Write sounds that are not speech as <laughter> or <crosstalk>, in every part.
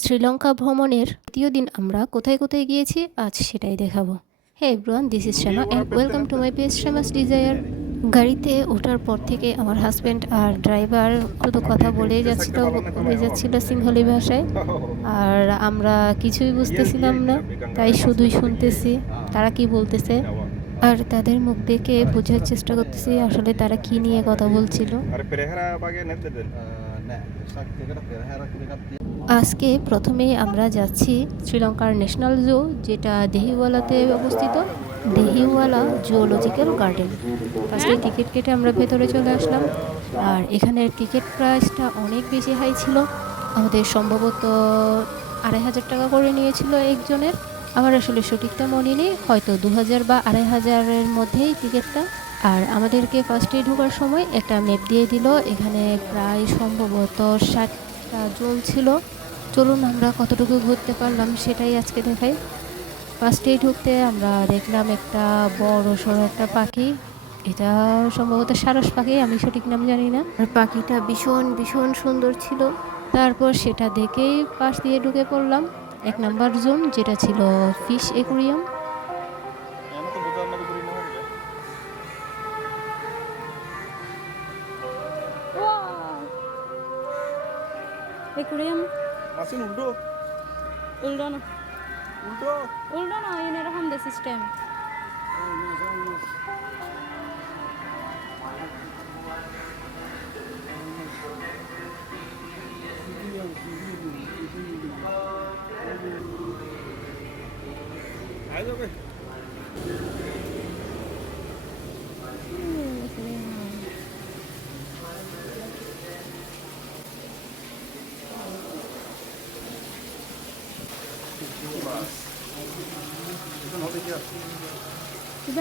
শ্রীলঙ্কা ভ্রমণের তৃতীয় দিন আমরা কোথায় কোথায় গিয়েছি, আজ সেটাই দেখাবো। Hey everyone this is Shyama and welcome to my page Shyama's desire গাড়িতে ওঠার পর থেকে আমার হাজব্যান্ড আর ড্রাইভার শুধু কথা বলেই যাচ্ছিল বলে যাচ্ছিল সিংহলি ভাষায়। আর আমরা কিছুই বুঝতেছিলাম না, তাই শুধুই শুনতেছি, তারা কি বলতেছে। আর তাদের মুখ দেখে বোঝার চেষ্টা করতেছি আসলে তারা কি নিয়ে কথা বলছিল। আজকে প্রথমেই আমরা যাচ্ছি শ্রীলঙ্কার ন্যাশনাল জু, যেটা দেহিওয়ালাতে অবস্থিত, দেহিওয়ালা জুওলজিক্যাল গার্ডেন। ফার্স্টে টিকিট কেটে আমরা ভেতরে চলে আসলাম। আর এখানের টিকিট প্রাইসটা অনেক বেশি হাই ছিল। আমাদের সম্ভবত আড়াই হাজার টাকা করে নিয়েছিল একজনের। আমার আসলে সঠিকটা মনে নেই। হয়তো দু হাজার বা আড়াই হাজারের মধ্যেই টিকিটটা আর আমাদেরকে ফার্স্টে ঢোকার সময় একটা ম্যাপ দিয়ে দিল। এখানে প্রায় সম্ভবত ষাটটা জল ছিল। চলুন আমরা কতটুকু ঘুরতে পারলাম সেটাই আজকে দেখাই। ফার্স্টেই ঢুকতে আমরা দেখলাম একটা বড় সড়ো একটা পাখি। এটা সম্ভবত সারস পাখি আমি সঠিক নাম জানি না। আর পাখিটা ভীষণ ভীষণ সুন্দর ছিল। তারপর সেটা দেখেই পাশ দিয়ে ঢুকে পড়লাম। এক নাম্বার জোন যেটা ছিল ফিশ একুরিয়াম सिस्टम उल्टो उल्टो ना उल्टो उल्टो ना ये नेरा हम दे सिस्टम आ जाओ भाई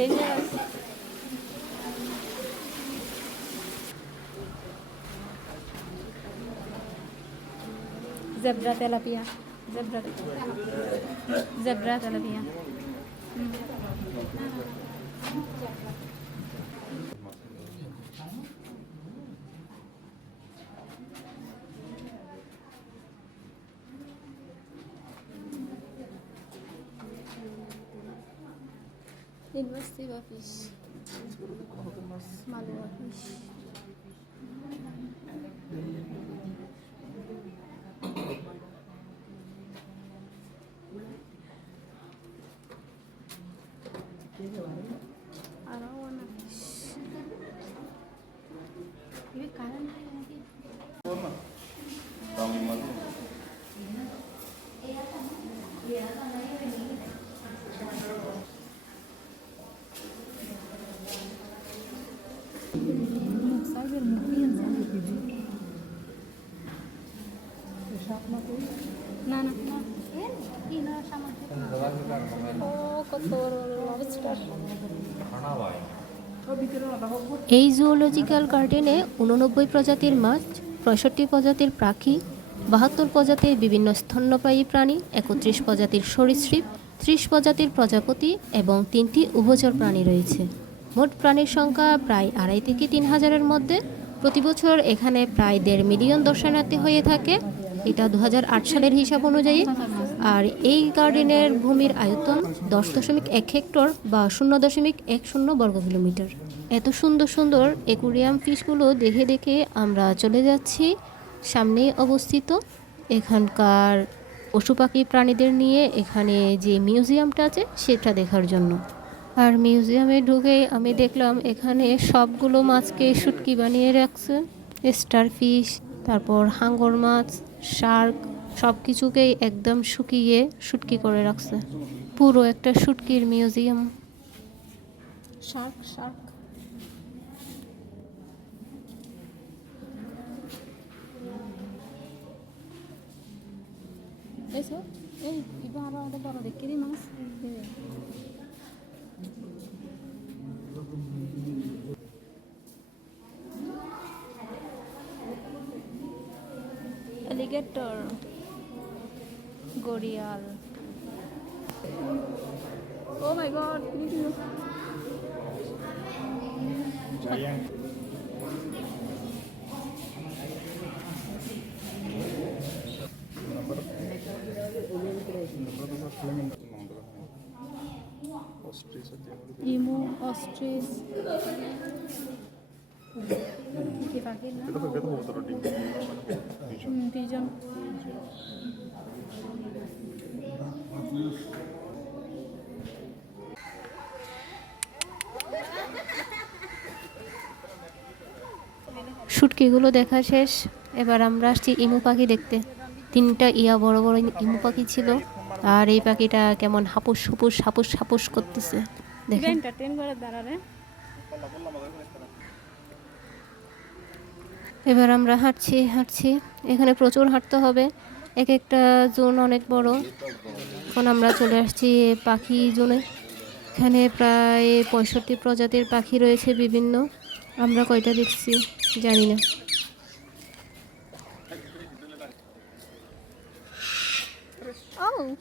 देंगे जबरा तेलापिया। जबरा। जबरा tilapia. Invasive fish. Malua fish. এই জুওলজিক্যাল গার্ডেনে উননব্বই প্রজাতির মাছ, পঁয়ষট্টি প্রজাতির পাখি, বাহাত্তর প্রজাতির বিভিন্ন স্তন্যপায়ী প্রাণী, একত্রিশ প্রজাতির সরীসৃপ, ত্রিশ প্রজাতির প্রজাপতি এবং তিনটি উভচর প্রাণী রয়েছে। মোট প্রাণীর সংখ্যা প্রায় আড়াই থেকে তিন হাজারের মধ্যে। প্রতি বছর এখানে প্রায় দেড় মিলিয়ন দর্শনার্থী হয়ে থাকে। এটা দু হাজার আট সালের হিসাব অনুযায়ী। আর এই গার্ডেনের ভূমির আয়তন দশ দশমিক এক হেক্টর বা শূন্য দশমিক এক শূন্য বর্গ কিলোমিটার এত সুন্দর সুন্দর একুরিয়াম ফিশগুলো দেখে দেখে আমরা চলে যাচ্ছি। সামনেই অবস্থিত এখানকার পশু পাখি প্রাণীদের নিয়ে এখানে যে মিউজিয়ামটা আছে সেটা দেখার জন্য। আর মিউজিয়ামে ঢুকে আমি দেখলাম এখানে সবগুলো মাছকে শুটকি বানিয়ে রাখছে। স্টার ফিশ তারপর হাঙ্গর মাছ শার্ক সব কিছুকেই একদম শুকিয়ে শুটকি করে রাখছে। পুরো একটা শুটকির মিউজিয়াম। শার্ক শার্ক এসো এই এবার আরও একটা বড় দেখি রে মাছ। অ্যালিগেটর গড়িয়াল oh my god Giant. Emu কি পাখির না. পিজন শুটকিগুলো দেখা শেষ। এবার আমরা আসছি ইমু পাখি দেখতে। তিনটা ইয়া বড় বড় ইমু পাখি ছিল। আর এই পাখিটা কেমন হাপুস হুপুস হাপুস হাপুস করতেছে। দেখেন। দাঁড়ারে এবার আমরা হাঁটছি হাঁটছি। এখানে প্রচুর হাঁটতে হবে। এক একটা জোন অনেক বড়। এখন আমরা চলে আসছি পাখি জোনে। এখানে প্রায় পঁয়ষট্টি প্রজাতির পাখি রয়েছে বিভিন্ন। আমরা কয়টা দেখছি জানি না। Oh.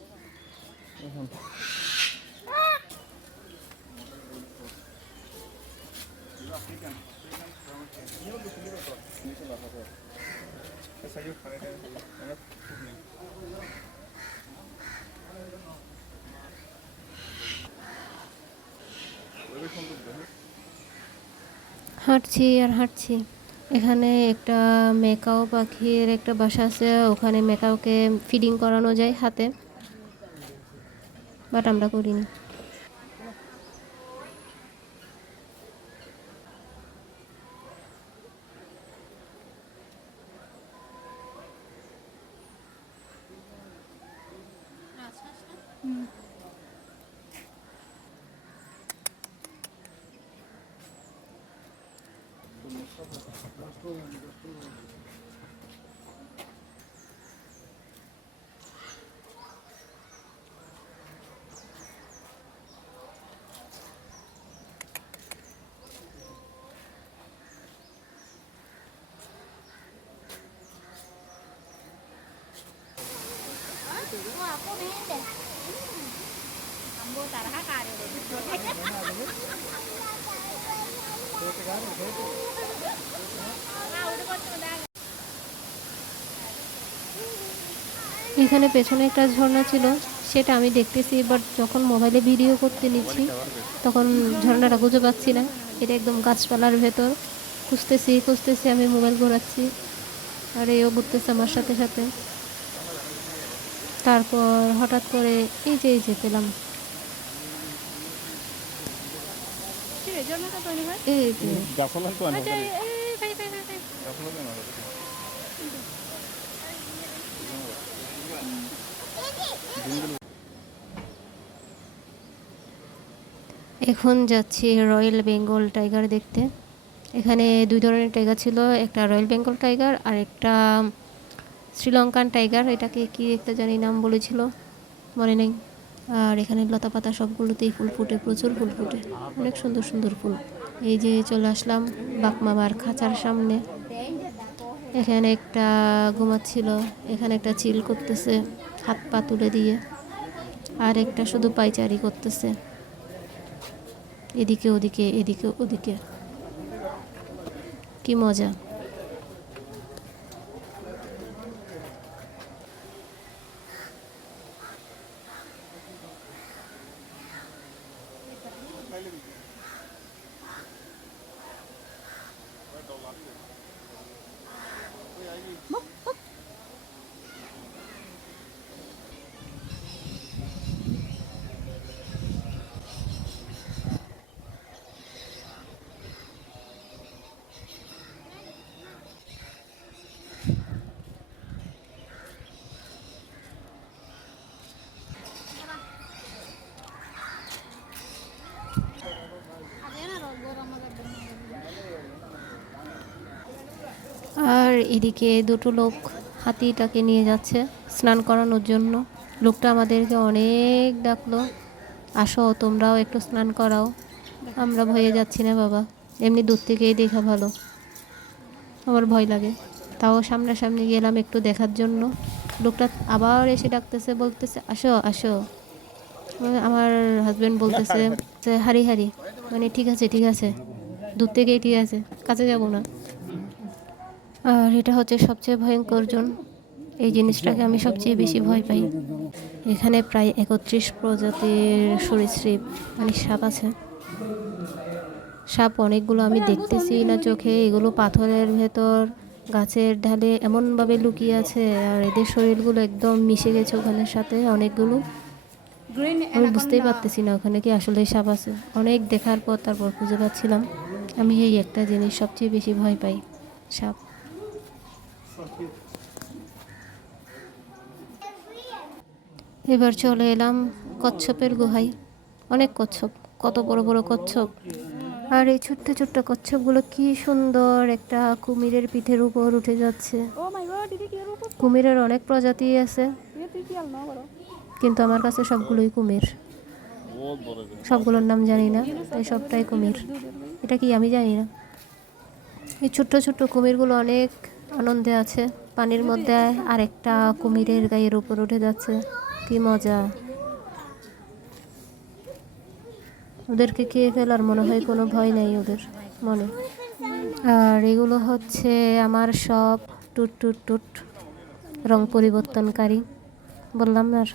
হাঁটছি আর হাঁটছি। এখানে একটা মেকাও পাখির একটা বাসা আছে ওখানে মেকাওকে ফিডিং করানো যায় হাতে বাট আমরা করিনি। 누가 꿈에 했대. 안 보다라 하가래. 그렇게 가는 거 এখানে পেছনে একটা ঝর্ণা ছিল সেটা আমি দেখতেছি বাট যখন মোবাইলে ভিডিও করতে নিচ্ছি তখন ঝর্ণাটা খুঁজে পাচ্ছি না। এটা একদম গাছপালার ভেতর। খুঁজতেছি খুঁজতেছি আমি মোবাইল ঘোরাচ্ছি। আর এও ঘুরতেছে আমার সাথে সাথে। তারপর হঠাৎ করে এই যে এই যে পেলাম। এই এখন যাচ্ছি রয়্যাল বেঙ্গল টাইগার দেখতে। এখানে দুই ধরনের টাইগার ছিল, একটা রয়্যাল বেঙ্গল টাইগার আর একটা শ্রীলঙ্কান টাইগার। এটাকে কি একটা জানি নাম বলেছিল, মনে নেই। আর এখানে লতা পাতা সবগুলোতেই ফুল ফুটে, প্রচুর ফুল ফুটে। অনেক সুন্দর সুন্দর ফুল। এই যে চলে আসলাম বাকমামার খাঁচার সামনে। এখানে একটা ঘুমাচ্ছিল, এখানে একটা চিল করতেছে, হাত পা তুলে দিয়ে। আর একটা শুধু পাইচারি করতেছে। এদিকে ওদিকে এদিকে ওদিকে। কি মজা আর এদিকে দুটো লোক হাতিটাকে নিয়ে যাচ্ছে স্নান করানোর জন্য। লোকটা আমাদেরকে অনেক ডাকলো, আসো, তোমরাও একটু স্নান করাও। আমরা ভয়ে যাচ্ছি না বাবা, এমনি দূর থেকেই দেখা ভালো। আমার ভয় লাগে। তাও সামনাসামনি গেলাম একটু দেখার জন্য। লোকটা আবার এসে ডাকতেছে, বলতেছে, আসো আসো। আমার হাজব্যান্ড বলতেছে হারি হারি। মানে ঠিক আছে ঠিক আছে। দূর থেকেই ঠিক আছে, কাছে যাব না। আর এটা হচ্ছে সবচেয়ে ভয়ঙ্কর জন। এই জিনিসটাকে আমি সবচেয়ে বেশি ভয় পাই। এখানে প্রায় একত্রিশ প্রজাতির সরীসৃপ মানে সাপ আছে। সাপ অনেকগুলো আমি দেখতেছি না চোখে এগুলো পাথরের ভেতর গাছের ঢালে এমনভাবে লুকিয়ে আছে আর এদের শরীরগুলো একদম মিশে গেছে ওখানের সাথে অনেকগুলো। আমি বুঝতেই পারতেছি না ওখানে কি আসলে সাপ আছে। অনেক দেখার পর তারপর খুঁজে পাচ্ছিলাম। আমি এই একটা জিনিস সবচেয়ে বেশি ভয় পাই সাপ। এবার চলে এলাম কচ্ছপের গুহায়। অনেক কচ্ছপ কত বড় বড় কচ্ছপ। আর এই ছোট্ট ছোট্ট কচ্ছপগুলো কি সুন্দর একটা কুমিরের পিঠের উপর উঠে যাচ্ছে। রূপ কুমিরের অনেক প্রজাতি আছে। কিন্তু আমার কাছে সবগুলোই কুমির। সবগুলোর নাম জানি না তাই সবটাই কুমির। এটা কি আমি জানি না। এই ছোট্ট ছোট্ট কুমিরগুলো অনেক আনন্দে আছে। পানির মধ্যে আরেকটা কুমিরের গায়ের উপর উঠে যাচ্ছে। কি মজা। ওদেরকে খেয়ে ফেলার মনে হয় কোনো ভয় নেই ওদের মনে। আর এগুলো হচ্ছে আমার সব টুট টুট টুট রং পরিবর্তনকারী। বললাম না আর।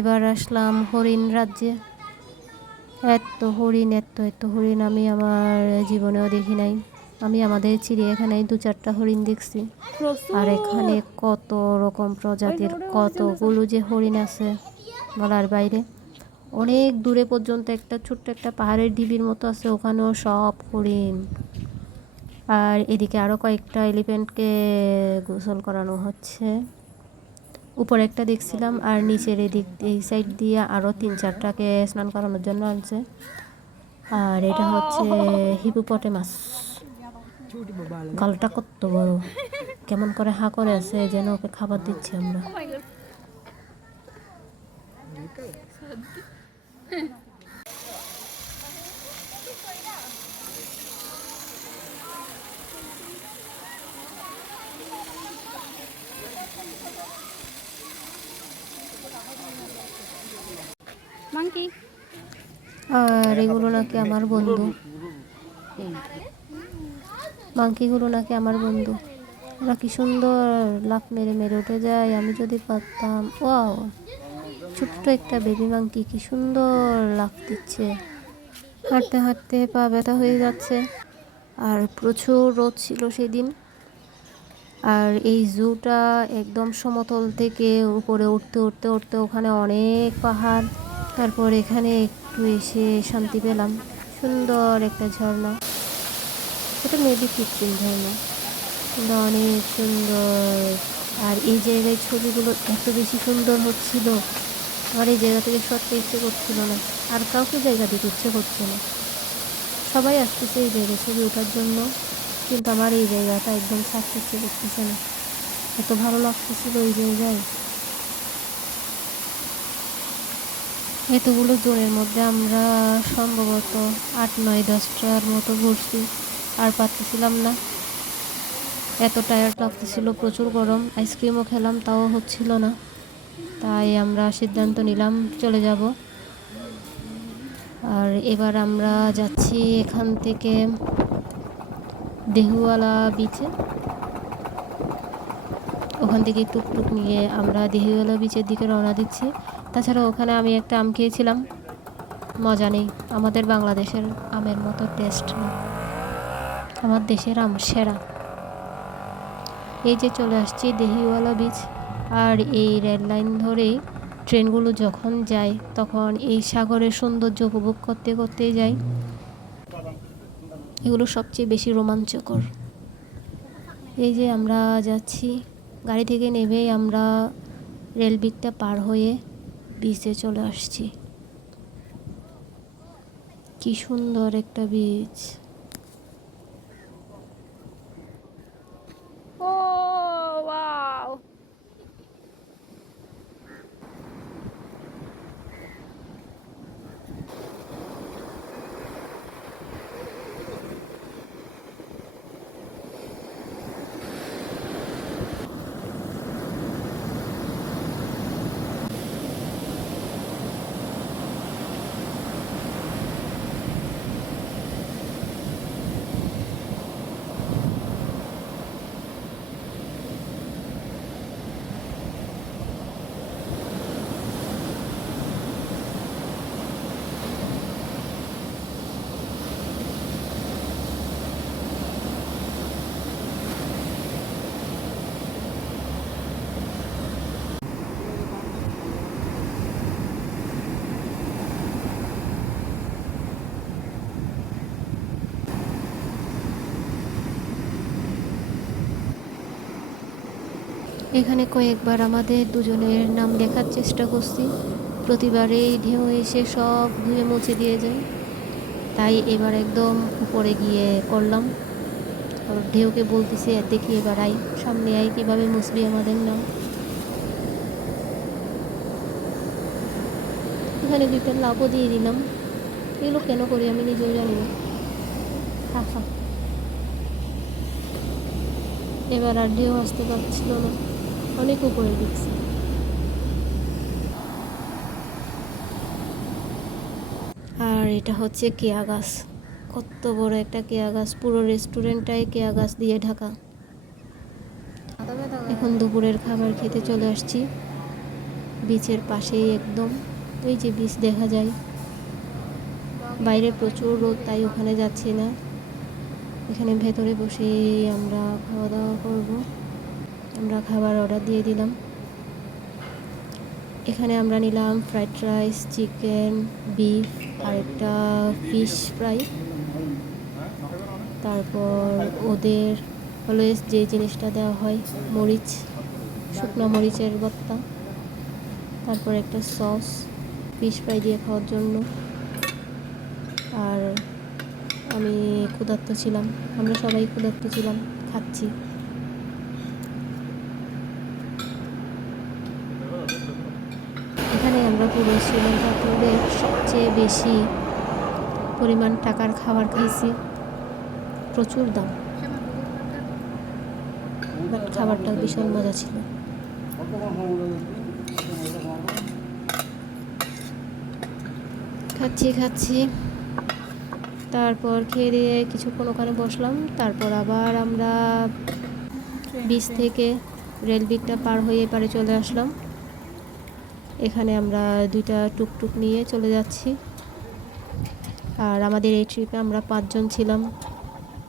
এবার আসলাম হরিণ রাজ্যে। এত হরিণ এত এত হরিণ আমি আমার জীবনেও দেখি নাই। আমি আমাদের চিড়িয়াখানায় দু চারটা হরিণ দেখছি। আর এখানে কত রকম প্রজাতির কতগুলো যে হরিণ আছে বলার বাইরে। অনেক দূরে পর্যন্ত একটা ছোট্ট একটা পাহাড়ের ঢিবির মতো আছে ওখানেও সব হরিণ। আর এদিকে আরও কয়েকটা এলিফ্যান্টকে গোসল করানো হচ্ছে। উপরে একটা দেখছিলাম আর নিচের এদিক এই সাইড দিয়ে আরও তিন চারটাকে স্নান করানোর জন্য আনছে। আর এটা হচ্ছে হিপুপটে মাছ গালটা কত বড়। কেমন করে হা করে আছে যেন ওকে খাবার দিচ্ছি আমরা। <laughs> <laughs> মাংকি আর এগুলো নাকি আমার বন্ধু। মাংকিগুলো নাকি আমার বন্ধু। ওরা কি সুন্দর লাফ মেরে মেরে উঠে যায়, আমি যদি পারতাম। ওয়াও, ছোট্ট একটা বেবি মাংকি কি সুন্দর লাফ দিচ্ছে। হাঁটতে হাঁটতে পা ব্যথা হয়ে যাচ্ছে। আর প্রচুর রোদ ছিল সেদিন। আর এই জুটা একদম সমতল থেকে উপরে উঠতে উঠতে উঠতে ওখানে অনেক পাহাড়। তারপর এখানে একটু এসে শান্তি পেলাম। সুন্দর একটা ঝর্ণা। এটা মেবি কৃত্রিম ঝর্ণা। কিন্তু অনেক সুন্দর। আর এই জায়গায় ছবিগুলো এত বেশি সুন্দর হচ্ছিল। আমার এই জায়গা থেকে সরতে ইচ্ছে করছিল না। আর কাউকে জায়গা দিতে ইচ্ছে করছে না। সবাই আসতেছে এই জায়গায় ছবি ওঠার জন্য। কিন্তু আমার এই জায়গাটা একদম ছাড়তে ইচ্ছে করতেছে না। এত ভালো লাগতেছিল এই জায়গায়। এতগুলো জনের মধ্যে আমরা সম্ভবত আট, নয়, দশটার মতো ঘুরছি। আর পারতেছিলাম না। এত টায়ার্ড লাগতেছিল, প্রচুর গরম। আইসক্রিমও খেলাম, তাও হচ্ছিল না। তাই আমরা সিদ্ধান্ত নিলাম, চলে যাব। আর এবার আমরা যাচ্ছি এখান থেকে দেহুয়ালা বিচে ওখান থেকে টুকটুক নিয়ে আমরা দেহুয়ালা বিচের দিকে রওনা দিচ্ছি। তাছাড়া ওখানে আমি একটা আম খেয়েছিলাম। মজা নেই। আমাদের বাংলাদেশের আমের মতো টেস্ট না আমার দেশের আম সেরা। এই যে চলে আসছি দেহিওয়ালা বিচ আর এই রেল লাইন ধরেই ট্রেনগুলো যখন যায়, তখন এই সাগরের সৌন্দর্য উপভোগ করতে করতেই যাই। এগুলো সবচেয়ে বেশি রোমাঞ্চকর। এই যে আমরা যাচ্ছি, গাড়ি থেকে নেমেই আমরা রেল বিটটা পার হয়ে বিচে চলে আসছি। কি সুন্দর একটা বীজ ও ওয়াও এখানে কয়েকবার আমাদের দুজনের নাম লেখার চেষ্টা করছি। প্রতিবারেই ঢেউ এসে সব ধুয়ে মুছে দিয়ে যায়। তাই এবার একদম উপরে গিয়ে করলাম। ঢেউকে বলতেছি দেখি এবার আই সামনে আই কীভাবে মুছবি আমাদের নাম? এখানে দুইটা লাভও দিয়ে দিলাম। এগুলো কেন করি আমি নিজেও জানি না। এবার আর ঢেউ আসতে পারছিল না। অনেক উপরে দেখছি। আর এটা হচ্ছে কেয়া গাছ। কত বড় একটা কেয়া গাছ। পুরো রেস্টুরেন্টটাই কেয়া গাছ দিয়ে ঢাকা। এখন দুপুরের খাবার খেতে চলে আসছি। বিচের পাশেই একদম। ওই যে বিচ দেখা যায়। বাইরে প্রচুর রোদ, তাই ওখানে যাচ্ছি না। এখানে ভেতরে বসে আমরা খাওয়া দাওয়া করব। আমরা খাবার অর্ডার দিয়ে দিলাম। এখানে আমরা নিলাম ফ্রাইড রাইস চিকেন বিফ আর একটা ফিশ ফ্রাই তারপর ওদের অলওয়েজ যে জিনিসটা দেওয়া হয়, মরিচ, শুকনো মরিচের ভর্তা তারপর একটা সস ফিশ ফ্রাই দিয়ে খাওয়ার জন্য। আর আমি ক্ষুধার্ত ছিলাম, আমরা সবাই ক্ষুধার্ত ছিলাম, খাচ্ছি এখানে আমরা পুরো শ্রীলঙ্কা ট্যুরে সবচেয়ে বেশি পরিমাণ টাকার খাবার খাইছি। প্রচুর দাম। বাট খাবারটা ভীষণ মজা ছিল। খাচ্ছি খাচ্ছি। তারপর খেয়ে দিয়ে কিছুক্ষণ ওখানে বসলাম। তারপর আবার আমরা বিচ থেকে রেল বিটটা পার হয়ে এপারে চলে আসলাম। এখানে আমরা দুইটা টুকটুক নিয়ে চলে যাচ্ছি। আর আমাদের এই ট্রিপে আমরা পাঁচজন ছিলাম।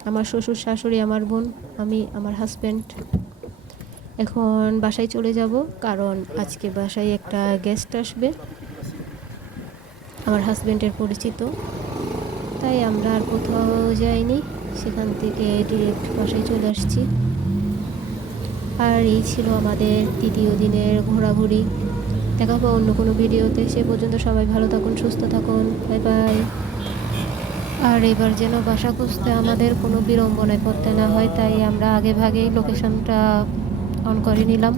আমার শ্বশুর শাশুড়ি, আমার বোন, আমি, আমার হাজব্যান্ড এখন বাসায় চলে যাব, কারণ আজকে বাসায় একটা গেস্ট আসবে। আমার হাজব্যান্ডের পরিচিত। তাই আমরা আর কোথাও যাইনি, সেখান থেকে ডিরেক্ট বাসায় চলে আসছি। আর এই ছিল আমাদের তৃতীয় দিনের ঘোরাঘুরি। দেখা হবে অন্য কোনো ভিডিওতে। সে পর্যন্ত সবাই ভালো থাকুন, সুস্থ থাকুন। Bye bye. আর এবার যেন বাসা খুঁজতে আমাদের কোনো বিড়ম্বনায় পড়তে না হয়, তাই আমরা আগে ভাগেই লোকেশনটা অন করে নিলাম।